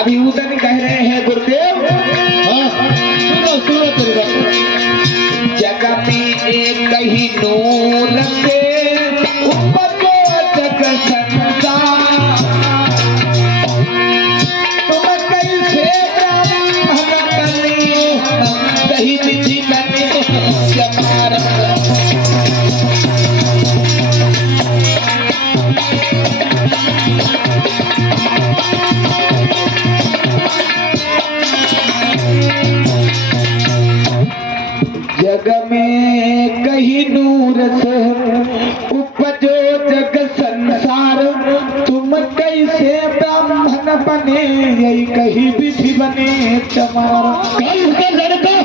अभी उदन कह रहे हैं गुरुदेव। सुनो तेरी बात। जग में एक ही नूर से उपजो जग संसार, तुम कैसे ब्राह्मण बने, कहीं विधि बने जमार। जग में कहीं नूर से उपजो जग संसार, तुम कैसे ब्राह्मण बने, यही कहीं विधि बने चमार। कल का लड़का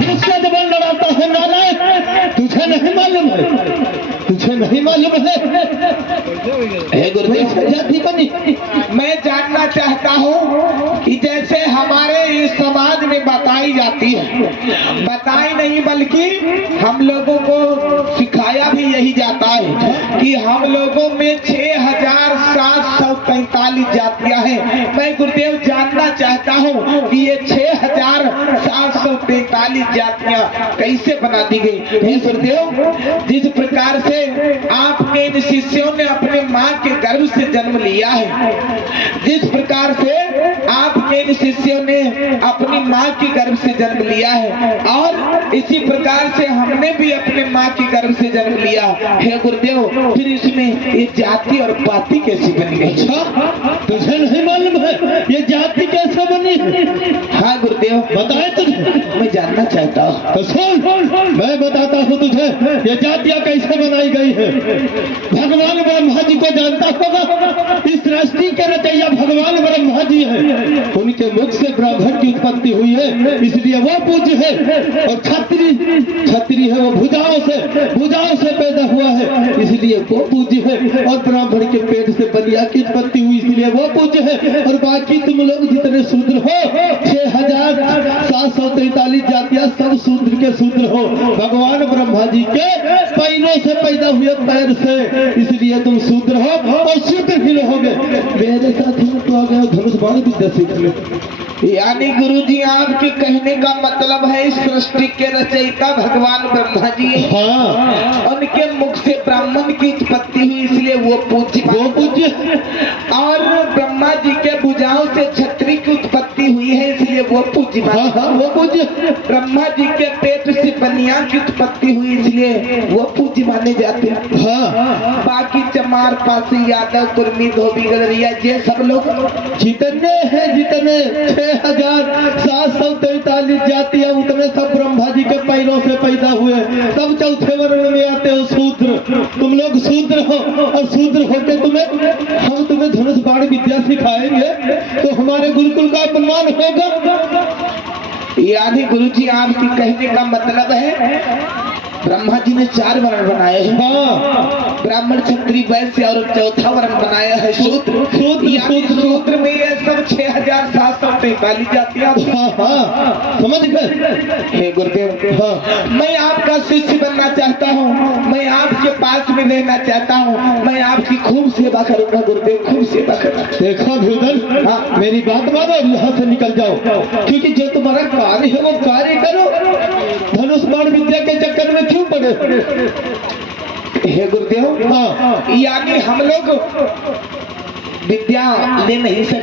जिससे जबन लड़ाता है नालायक, तुझे नहीं मालूम है, तुझे नहीं मालूम है। हे गुरुदेव जाति बनी। मैं जानना चाहता हूँ कि जैसे हमारे इस समाज में बताई जाती है, बताई नहीं बल्कि हम लोगों को सिखाया भी यही जाता है कि हम लोगों में 6743 जातियां हैं। मैं गुरुदेव जानना चाहता हूँ कि ये 6743 जातियां कैसे बना दी गई। हे गुरुदेव, जिस प्रकार से आपके इन शिष्यों ने अपने माँ के गर्भ से जन्म लिया है, जिस प्रकार से आपके इन शिष्यों ने अपनी माँ की गर्भ से जन्म लिया है, और इसी प्रकार से हमने भी अपने माँ की गर्भ से जन्म लिया। हे गुरुदेव, फिर इसमें ये जाति और पाति कैसी बन गई? अच्छा, तुझे नहीं मालूम है ये जाति कैसे बनी? हाँ गुरुदेव, बताए तुझे? मैं जानना चाहता हूँ। तो सुन, मैं बताता हूँ तुझे ये जातियाँ कैसे बनाई गई है। भगवान ब्रह्मा जी को जानता होगा, इस सृष्टि के रचैया भगवान ब्रह्मा जी है। उनके मुख से ब्राह्मण की उत्पत्ति हुई है, इसलिए वो पूज्य है। और क्षत्रिय है, वो भुजाओं से पैदा हुआ है, इसलिए वो पूज्य है। और ब्राह्मण के पेट से बलिया की उत्पत्ति हुई, इसलिए वो पूज्य है। और बाकी तुम लोग जितने शूद्र हो, 6743 जातियां, सब शूद्र के शूद्र हो। भगवान ब्रह्मा जी के पैरों से पैदा हुए, पैर से, इसलिए तुम शूद्र हो और शूद्र ही रहोगे। मेरे साथ ही तो आ गए धनुष बाण विद्या सीख ले। यानी गुरुजी, आपके कहने का मतलब है इस सृष्टि के रचयिता भगवान ब्रह्मा जी, हाँ, उनके मुख से ब्राह्मण की उत्पत्ति हुई, इसलिए वो पूज्य। और ब्रह्मा जी के भुजाओं से क्षत्रिय की उत्पत्ति हुई है, इसलिए वो पूज्य। हाँ, वो पूज्य। ब्रह्मा जी के पेट से बनिया की उत्पत्ति हुई, इसलिए वो पूज्य माने जाते हैं। हाँ, बाकी चमार, पासी, यादव, कुर्मी, धोबी, गडरिया, ये सब लोग जितने हैं, जितने 6743 जातियां, उतने सब ब्रह्मा जी के पैरों से पैदा हुए, सब चौथे वर्ण में आते हो, शूद्र। तुम लोग शूद्र हो, और शूद्र होके हम तुम्हें धनुष बाण विद्या सिखाएंगे तो हमारे गुरुकुल का अपमान होगा। यानी गुरुजी, आपके कहने का मतलब है ब्रह्मा जी ने 4 वर्ण बनाए हैं। हाँ, ब्राह्मण, क्षत्रिय, वैश्य और चौथा वर्ण बनाया है शूद्र। शूद्र में ये सब 6743 जातियां। हाँ, समझ गए? हे गुरुदेव, हाँ, मैं आपका शिष्य बनना चाहता हूँ, मैं आपके पास में रहना चाहता हूँ, मैं आपकी खूब सेवा करूंगा गुरुदेव, खूब सेवा करना। देखो भूदन, हाँ, मेरी बात मानो और यहाँ से निकल जाओ, क्योंकि जो तुम्हारा कार्य है वो कार्य करो। धनुष बाण विद्या के चक्कर में क्यों पड़े? हे गुरुदेव, हाँ, यानी हम लोग विद्या ले नहीं सकते।